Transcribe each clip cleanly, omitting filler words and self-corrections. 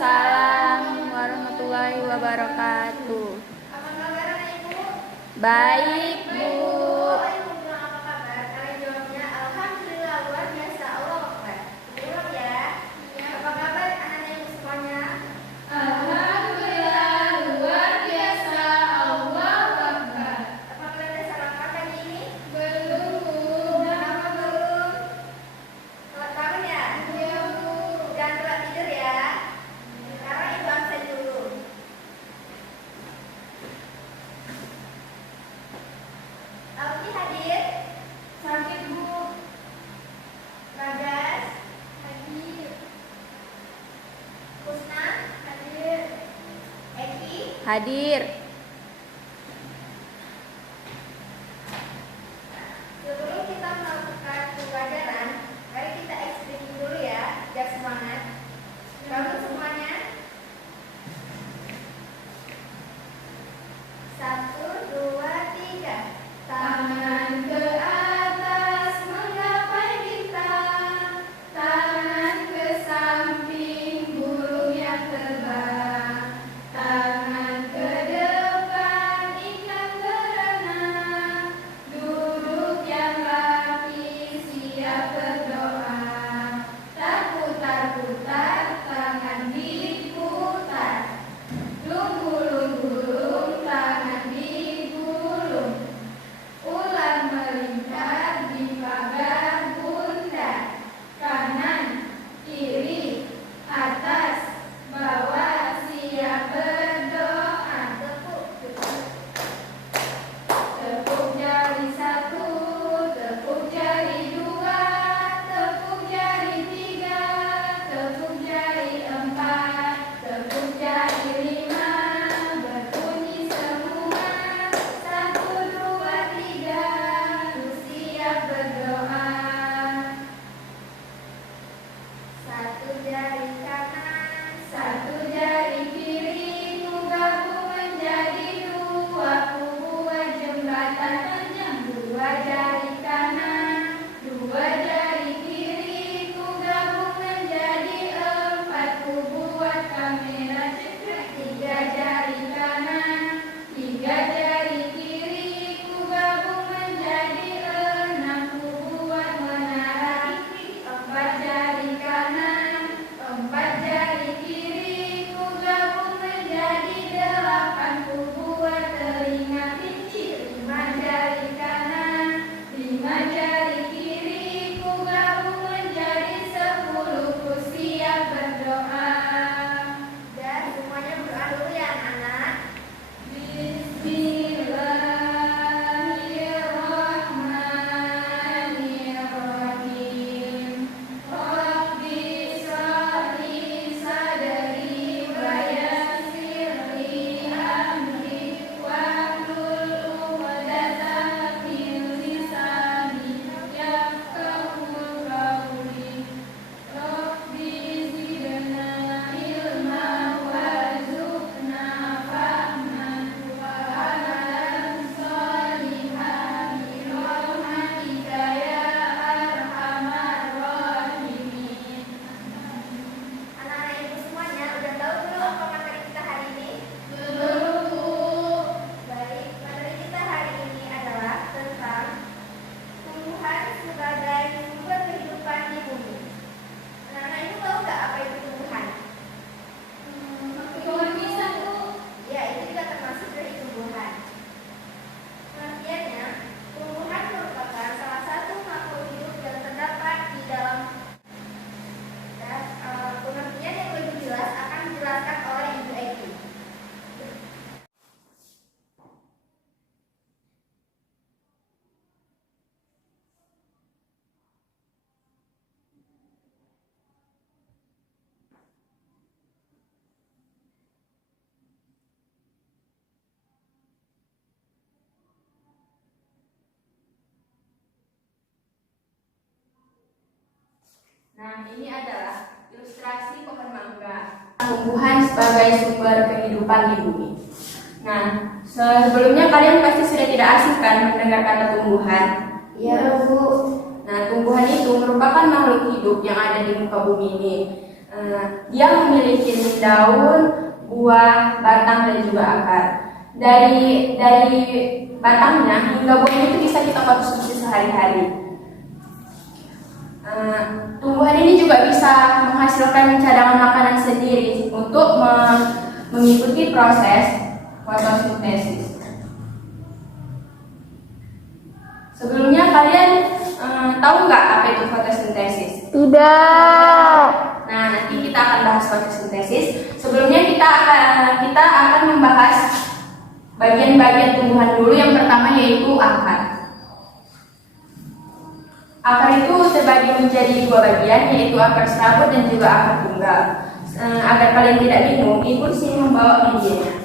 Waalaikumsalam warahmatullahi wabarakatuh. Apa kabar anak ibu? Baik, Bu. Ibu bilang apa kabar? Kalian jawabnya alhamdulillah luar biasa Allah Akbar. Ulang ya. Apa kabar anak-anak ibu semuanya? Alhamdulillah luar biasa Allah Akbar. Apa kalian udah sarapan pagi ini? Belum. Kenapa belum? Selamat bangun ya? Ya Bu. Jangan telat tidur ya. Sekarang ibu absen dulu. Alfi hadir? Sakit Bu. Bagas? Hadir. Husna? Hadir. Eki? Hadir. Sebelum kita melakukan pembelajaran, mari kita explain dulu ya, biar semangat. Bangun semuanya. 1, 2, 3. Tangan ke atas menggapai bintang, tangan ke samping burung yang terbang, tangan ke depan ikan berenang, duduk yang rapi siap berdoa, tak putar-putar tangan diputar, gulung-gulung tangan digulung. Ular melingkar di pagar bundar, kanan, kiri, atas, bawah, siap berdoa. Tepuk jari 1, tepuk jari 2, tepuk jari 3, tepuk jari 4, tepuk jari 5, berbunyi semua. 1, 2, 3, siap berdoa. 1 jari kanan, 1 jari kiri, ku gabung menjadi 2, ku buat jembatan panjang. 2 jari kanan, 2 jari kiri, ku gabung menjadi 4, ku buat kamera cekrek. 3 jari kanan, 3 jari kiri, ku gabung menjadi 6, ku buat menara ikrik. 4 jari kanan, 4 jari kiri, ku gabung menjadi 8, ku buat telinga kelinci. 5 jari kanan, 5 jari kiri, ku gabung menjadi 10, ku siap berdoa. dan semuanya berdoa dulu ya anak-anak. Bismillahirrahmanirrahim. Rabbi shrahli sadri wa yassir li amri wahlul 'uqdatam min lisani yafqahu qawli. Rabbi zidna ilma warzuqna fahman wa amalan sholihan bi rahmatika ya arhamar rahimin. Anak-anak ibu semuanya udah tahu belum apa materi kita hari ini? Belum Bu. Baik, materi kita hari ini adalah tentang tumbuhan sebagai sumber kehidupan di bumi. Anak-anak ibu tahu nggak apa itu tumbuhan? Pohon pisang Bu. Ya, itu juga termasuk dari tumbuhan. Pengertiannya, tumbuhan merupakan salah satu makhluk hidup yang terdapat di dalam. Dan pengertian yang lebih jelas akan dijelaskan oleh Ibu Eki. Nah, ini adalah ilustrasi pohon mangga. Tumbuhan sebagai sumber kehidupan di bumi. Nah, sebelumnya kalian pasti sudah tidak asing kan mendengar kata tumbuhan? Iya, Bu. Nah, tumbuhan itu merupakan makhluk hidup yang ada di muka bumi ini. Dia memiliki daun, buah, batang, dan juga akar. Dari batangnya hingga buahnya itu bisa kita konsumsi sehari-hari. Tumbuhan ini juga bisa menghasilkan cadangan makanan sendiri untuk mengikuti proses fotosintesis. Sebelumnya kalian tahu nggak apa itu fotosintesis? Tidak. Nah, nanti kita akan bahas fotosintesis. Sebelumnya kita akan membahas bagian-bagian tumbuhan dulu. Yang pertama yaitu akar. Akar itu terbagi menjadi dua bagian, yaitu akar serabut dan juga akar tunggal. Agar kalian tidak bingung, ibu sini membawa medianya.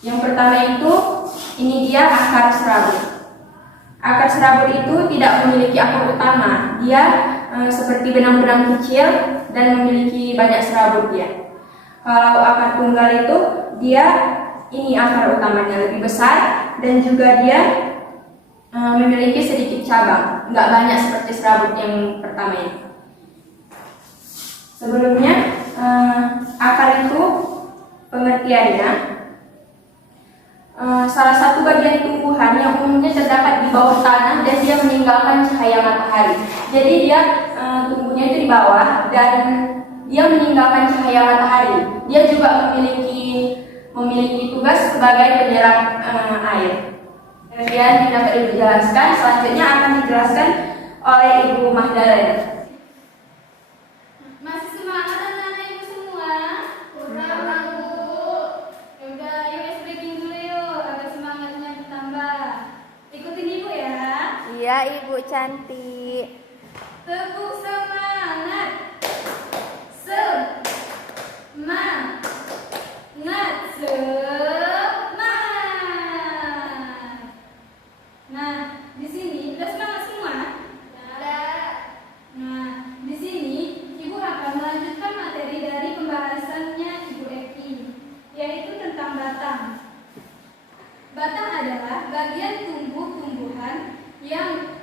Yang pertama itu, ini dia akar serabut. Akar serabut itu tidak memiliki akar utama. Dia seperti benang-benang kecil dan memiliki banyak serabut dia. Kalau akar tunggal itu, dia ini akar utamanya lebih besar dan juga dia memiliki sedikit cabang, nggak banyak seperti serabut yang pertama ini. Sebelumnya, akar itu pengertiannya salah satu bagian tumbuhan yang umumnya terdapat di bawah tanah dan dia meninggalkan cahaya matahari. Jadi dia tumbuhnya itu di bawah dan dia meninggalkan cahaya matahari. Dia juga memiliki tugas sebagai penyerap air. Kemudian dapat dijelaskan, selanjutnya akan dijelaskan oleh Ibu Magdalena. Masih semangat anak-anak ibu semua? Kurang Bu. Yaudah, yuk ice breaking dulu yuk, agar semangatnya bertambah. Ikutin ibu ya. Iya, Ibu cantik. Tepuk semangat. Semangat. Nah, di sini udah semangat semua? Nah, di sini Ibu akan melanjutkan materi dari pembahasannya Ibu Eki, yaitu tentang batang. Batang adalah bagian tumbuhan yang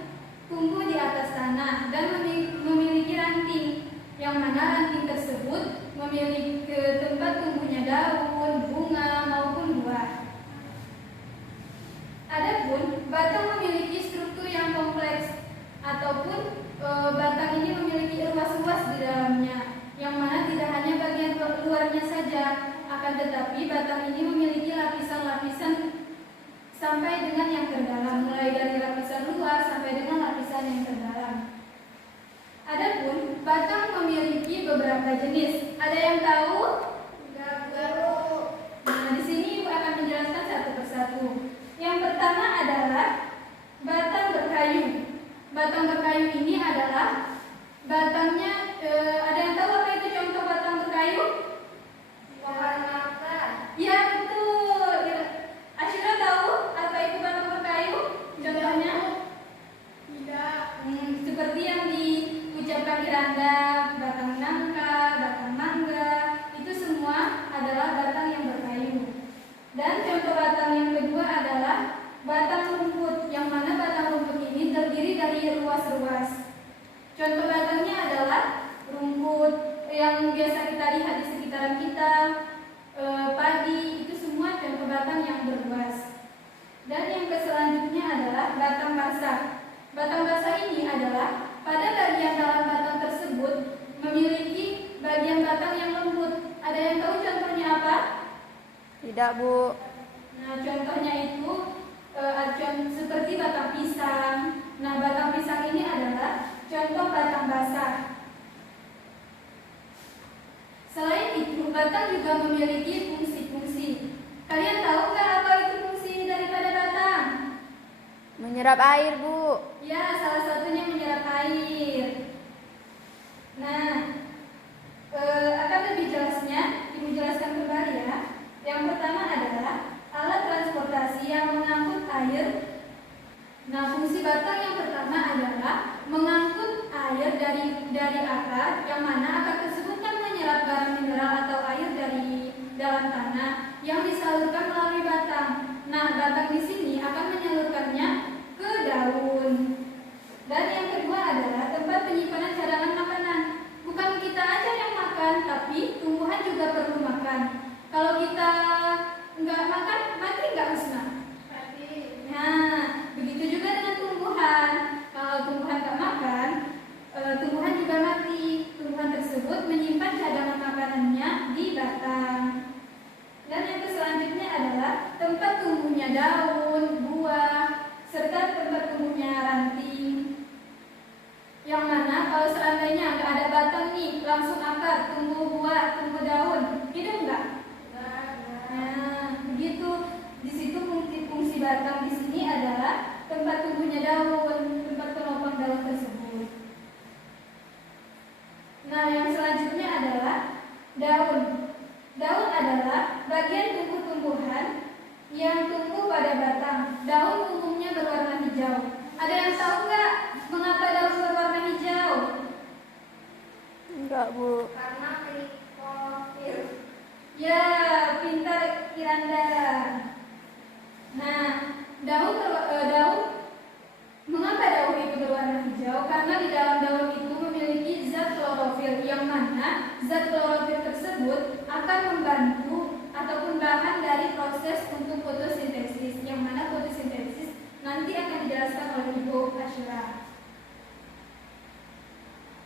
tumbuh di atas tanah dan memiliki ranting, yang mana ranting tersebut memiliki tempat tumbuhnya daun, bunga, maupun buah. Adapun batang memiliki struktur yang kompleks, ataupun batang ini memiliki ruas-ruas di dalamnya, yang mana tidak hanya bagian luarnya saja, akan tetapi batang ini memiliki lapisan-lapisan sampai dengan yang terdalam, mulai dari lapisan luar sampai dengan lapisan yang terdalam. Adapun batang memiliki beberapa jenis. Ada yang tahu? Nah, di sini Ibu akan menjelaskan satu persatu. Yang pertama adalah batang berkayu. Batang berkayu ini adalah batangnya, ada yang tahu apa itu contoh batang berkayu? Pohon nangka. Ya, betul. Asyura tahu apa itu batang berkayu? Contohnya? Tidak. Seperti yang diucapkan Iranda, batang nangka, batang mangga, itu semua adalah batang yang berkayu. Dan contoh batang yang kedua adalah batang rumput, yang mana batang rumput ini terdiri dari ruas-ruas. Contoh batangnya adalah rumput yang biasa kita lihat di sekitaran kita, padi, itu semua contoh batang yang berluas. Dan yang selanjutnya adalah batang basah. Batang basah ini adalah pada bagian dalam batang tersebut memiliki bagian batang yang lembut. Ada yang tahu contohnya apa? Tidak, Bu. Nah, contohnya itu seperti batang pisang. Nah, batang pisang ini adalah contoh batang basah. Selain itu, batang juga memiliki fungsi-fungsi. Kalian tahu nggak apa itu fungsi daripada batang? Menyerap air, Bu. Ya, salah satunya menyerap air. Nah, akan lebih jelasnya, Ibu jelaskan kembali ya. Yang pertama adalah alat transportasi yang mengangkut air. Nah, fungsi batang yang pertama adalah mengangkut air dari akar, yang mana akar tersebut kan menyerap garam mineral atau air dari dalam tanah yang disalurkan melalui batang. Nah, batang di sini akan menyalurkannya ke daun. Dan yang kedua adalah tempat penyimpanan cadangan makanan. Bukan kita tempat tumbuhnya daun, buah, serta tempat tumbuhnya ranting. Yang mana kalau seandainya nggak ada batang nih, langsung akar, tumbuh buah, tumbuh daun, hidup nggak? Nah, begitu. Di situ fungsi batang di sini adalah tempat tumbuhnya daun, tempat penopang daun tersebut. Nah, yang selanjutnya adalah daun. Daun adalah bagian tumbuh-tumbuhan yang tumbuh pada batang. Daun umumnya berwarna hijau. Ada yang tahu nggak mengapa daun berwarna hijau? Enggak, Bu. Karena klorofil. Ya, pintar Kiranda. Nah, daun mengapa daun itu berwarna hijau? Karena di dalam daun itu memiliki zat klorofil, yang mana zat klorofil tersebut akan membantu ataupun bahan dari proses untuk fotosintesis, yang mana fotosintesis nanti akan dijelaskan oleh Ibu Asyura.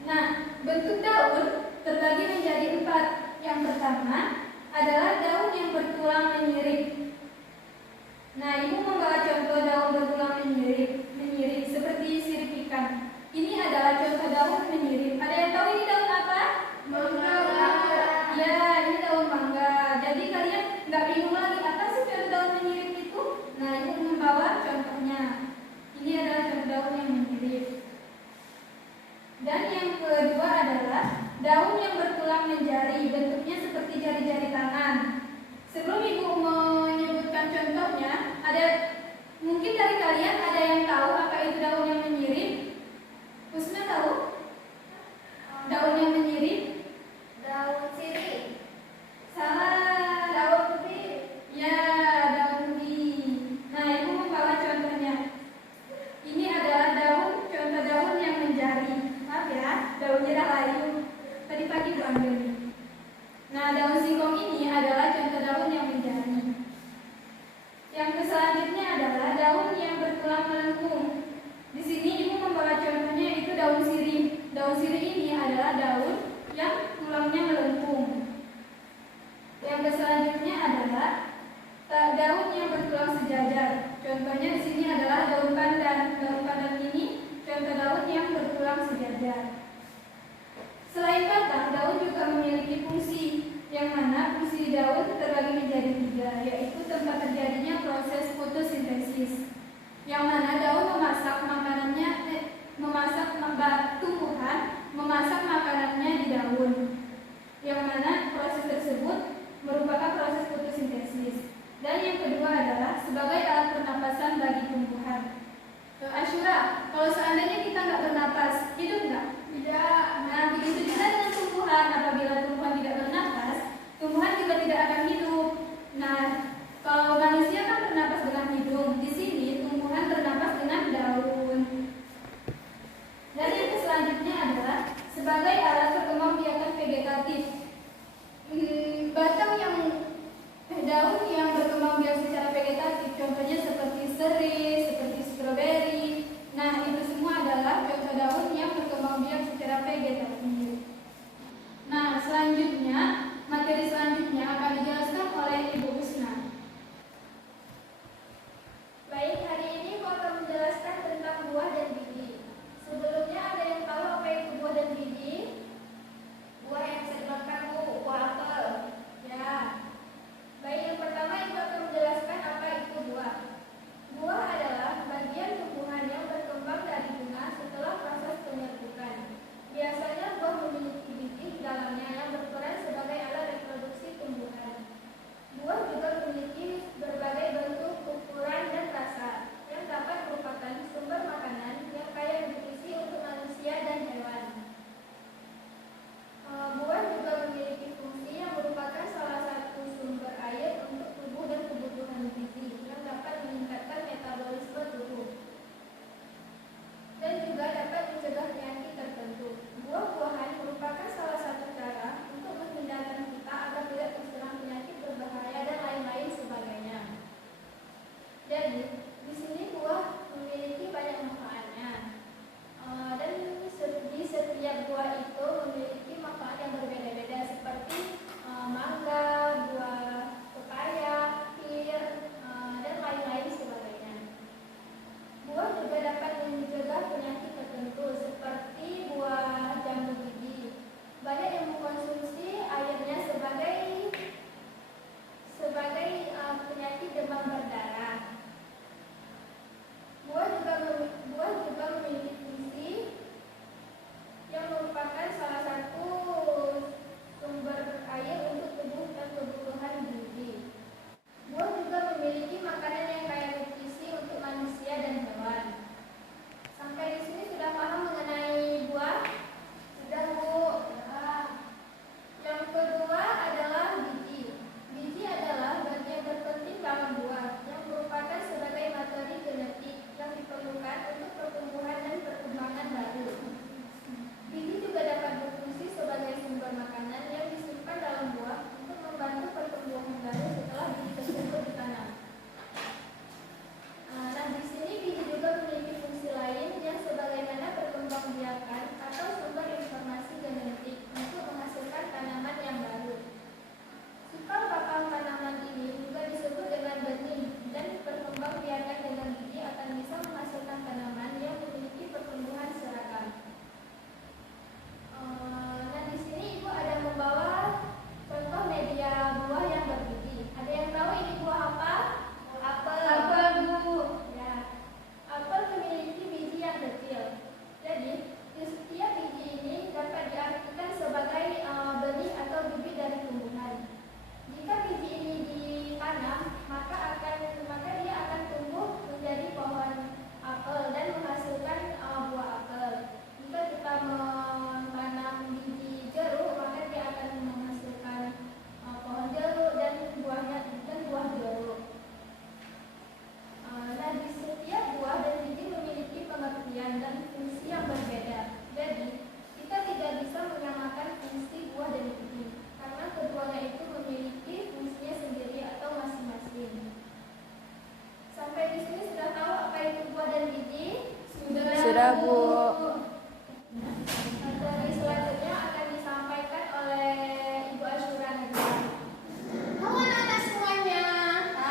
Nah, bentuk daun terbagi menjadi 4. Yang pertama adalah daun yang bertulang menyirip. Nah, Ibu membawa contoh daun bertulang menyirip seperti sirip ikan. Ini adalah contoh daun menyirip. Ada yang tahu ini daun apa? Mangga. Ya, ini daun mangga. Jadi kalian nggak bingung lagi apa sih contoh daun menyirip itu? Nah, Ibu membawa contohnya. Ini adalah contoh daun yang menyirip. Dan yang kedua adalah daun yang bertulang menjari, bentuknya seperti jari-jari tangan. Sebelum Ibu menyebutkan contohnya, mungkin dari kalian ada yang tahu apa itu daun yang menyirip? Husna tahu? Daun yang menyirip? Daun sirih. Salah. Daun putih. Ya, daun ubi. Nah, Ibu membawa contohnya. Ini adalah contoh daun yang menjari. Maaf ya, daunnya dah layu. Tadi pagi Bu ambil nih. Nah, daun singkong ini adalah contoh daun yang menjari. Yang selanjutnya adalah daun yang bertulang melengkung. Di sini Ibu membawa contohnya itu daun sirih. Daun sirih ini adalah daun yang tulangnya melengkung. Yang selanjutnya adalah daun yang bertulang sejajar. Contohnya di sini adalah daun pandan. Daun pandan ini contoh daun yang bertulang sejajar. Selain batang, daun juga memiliki fungsi, yang mana fungsi daun terbagi menjadi 3, yaitu tempat terjadinya proses fotosintesis, yang mana daun memasak makanannya, tumbuhan memasak makanannya di daun, yang mana proses tersebut merupakan proses fotosintesis. Dan yang kedua adalah sebagai alat pernapasan bagi tumbuhan. Asyura, kalau seandainya kita nggak bernapas, hidup nggak? Tidak. Nah, begitu juga dengan tumbuhan. Apabila tumbuhan tidak bernapas, tumbuhan juga tidak akan hidup. Nah, kalau manusia kan bernapas dengan hidung, di sini tumbuhan bernapas dengan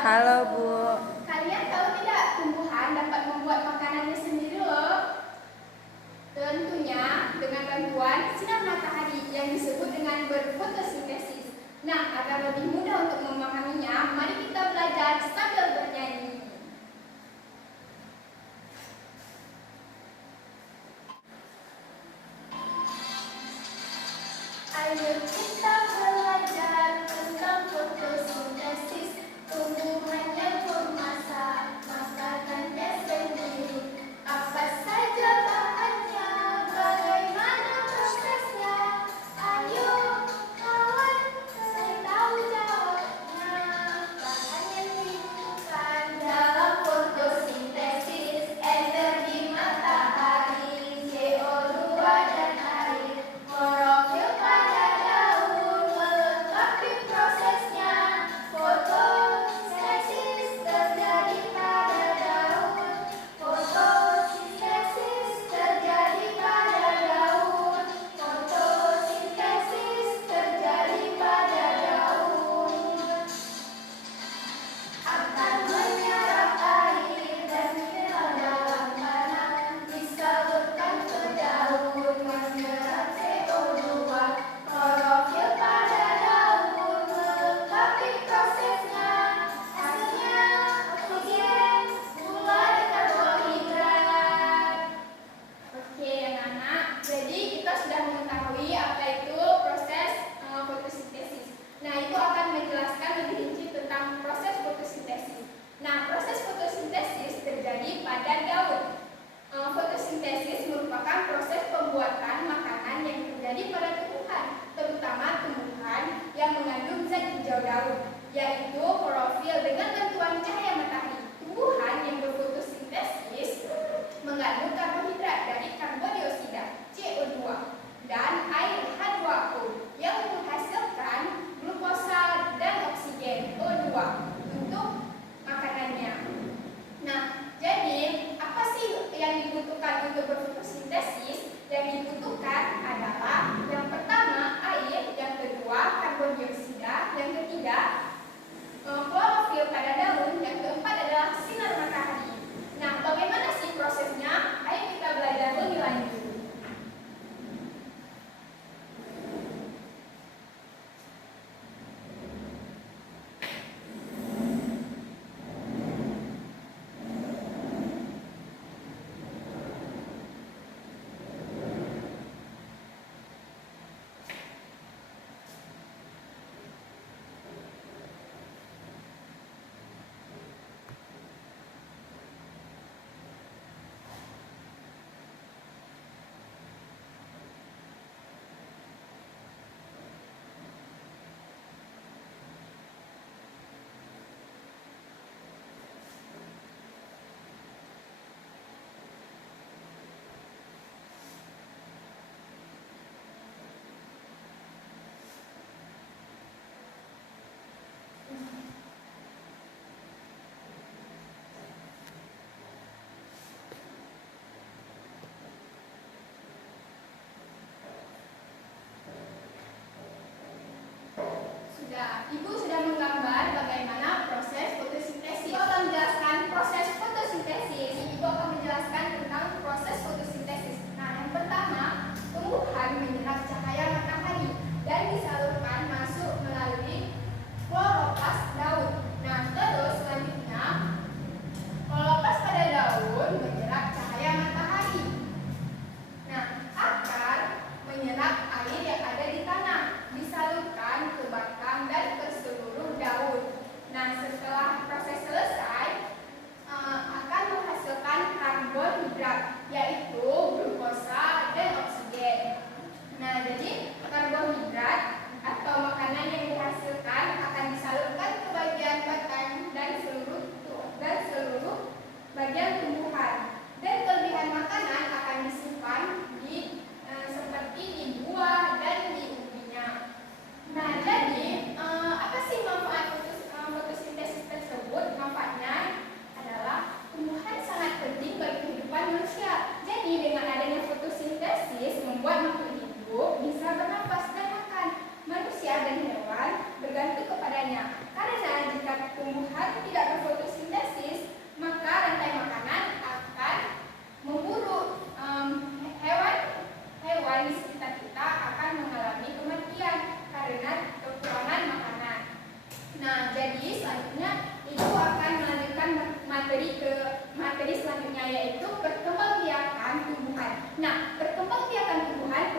Halo, Bu. Kalian tahu tidak tumbuhan dapat membuat makanannya sendiri loh? Tentunya dengan bantuan sinar matahari yang disebut dengan berfotosintesis. Nah, agar lebih mudah untuk memahaminya, mari kita belajar sambil bernyanyi. Ayo kita belajar tentang fotosintesis. Tumbuhan yang memasak-masakkannya sendiri. Apa saja bahannya, bagaimana prosesnya? Ayo kawan, saya tahu jawabnya. Bahan yang dibutuhkan dalam fotosintesis: energi matahari, CO2 dan air. Klorofil pada daun melengkapi prosesnya. Fotosintesis terjadi pada daun. Fotosintesis terjadi pada daun. Fotosintesis terjadi pada daun. Akan menyerap air dan mineral dalam tanah, disalurkan ke daun, menyerap CO2. Klorofil pada daun melengkapi prosesnya. Hasilnya oksigen, gula, dan karbohidrat. Oke, anak-anak. Jadi kita sudah mengetahui apa itu proses fotosintesis. Nah, itu akan menjelaskan lebih rinci tentang proses fotosintesis. Nah, proses fotosintesis terjadi pada daun. Fotosintesis merupakan proses pembuatan makanan yang terjadi pada tumbuhan, terutama tumbuhan yang mengandung zat hijau daun, yaitu klorofil. Dengan bantuan cahaya matahari, tumbuhan yang berfotosintesis mengandung karbohidrat dari karbon dioksida CO2 dan air H2O yang menghasilkan glukosa dan oksigen O2 untuk makanannya. Nah, jadi apa sih yang dibutuhkan untuk berfotosintesis? Yang dibutuhkan adalah yang pertama air, yang kedua karbon dioksida, yang ketiga klorofil pada daun, yang keempat adalah sinar matahari. Nah, bagaimana sih prosesnya? Ayo kita belajar lebih lanjut. Ibu sudah menggambar bagaimana proses fotosintesis. Ibu akan menjelaskan proses fotosintesis. Ibu akan menjelaskan tentang proses fotosintesis. Nah, yang pertama, tumbuhan menyerap cahaya matahari dan disalurkan masuk melalui kloroplast daun. Nah, terus selanjutnya, kloroplast pada daun menyerap cahaya matahari. Nah, akar menyerap air yang ada di tanah, disalurkan ke batang dan ke seluruh daun. Nah, setelah proses selesai, akan menghasilkan karbohidrat, yaitu glukosa dan oksigen. Nah, jadi karbohidrat atau makanan yang dihasilkan akan disalurkan ke bagian batang dan seluruh bagian tumbuhan. Dan kelebihan makanan akan disimpan di seperti di buah dan di umbinya. Nah, jadi apa sih manfaat fotosintesis tersebut? Manfaatnya Nah, yaitu perkembangbiakan tumbuhan. Nah, perkembangbiakan tumbuhan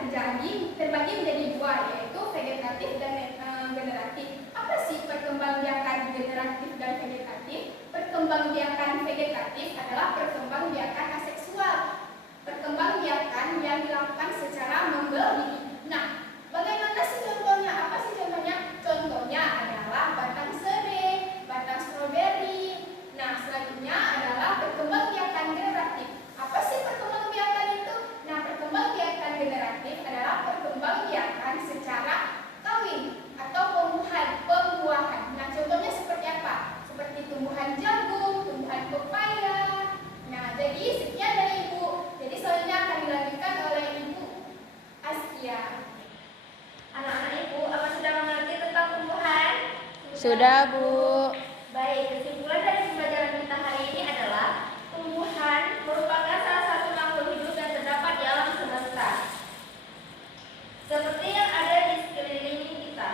terbagi menjadi dua, yaitu vegetatif dan generatif. Apa sih perkembangbiakan generatif dan vegetatif? Perkembangbiakan vegetatif adalah perkembangbiakan aseksual. Perkembangbiakan yang dilakukan secara membiologis. Nah, bagaimana sih contohnya? Apa sih contohnya? Contohnya adalah batang serai, batang stroberi. Nah, selanjutnya adalah perkembangbiakan generatif. Apa sih perkembangbiakan itu? Nah, perkembangbiakan generatif adalah perkembangbiakan secara kawin atau pembuahan. Nah, contohnya seperti apa? Seperti tumbuhan jagung, tumbuhan pepaya. Nah, jadi sekian dari Ibu. Jadi selanjutnya akan dilanjutkan oleh Ibu Askia. Anak-anak Ibu, apa sudah mengerti tentang tumbuhan? Sudah, Bu. Baik, kesimpulan dari pembelajaran kita hari ini adalah tumbuhan merupakan salah satu makhluk hidup yang terdapat di alam semesta. Seperti yang ada di sekeliling kita.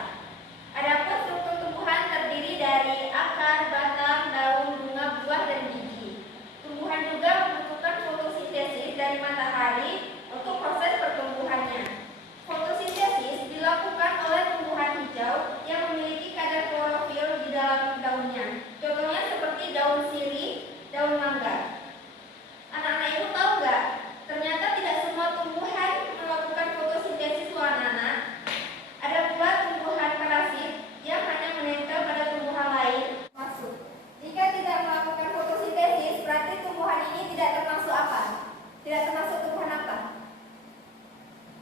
Adapun struktur tumbuhan terdiri dari akar, batang, daun, bunga, buah, dan biji. Tumbuhan juga membutuhkan fotosintesis dari matahari untuk proses pertumbuhannya. Fotosintesis dilakukan oleh tumbuhan hijau yang memiliki kadar klorofil di dalam daunnya. Contohnya seperti daun sirih, daun mangga. Anak-anak Ibu tahu nggak? Ternyata tidak semua tumbuhan melakukan fotosintesis anak-anak. Ada pula tumbuhan parasit yang hanya menempel pada tumbuhan lain. Masuk. Jika tidak melakukan fotosintesis, berarti tumbuhan ini tidak termasuk apa? Tidak termasuk tumbuhan apa?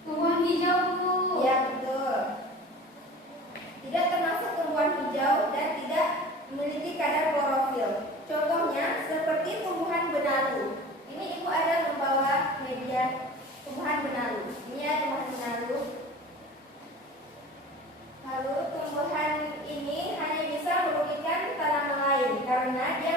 Tumbuhan hijau, Bu. Ya, betul. Tidak termasuk tumbuhan hijau dan tidak memiliki kadar klorofil. Contohnya seperti tumbuhan benalu. Ini Ibu ada membawa media tumbuhan benalu. Ini ya tumbuhan benalu. Lalu tumbuhan ini hanya bisa merugikan tanaman lain karena dia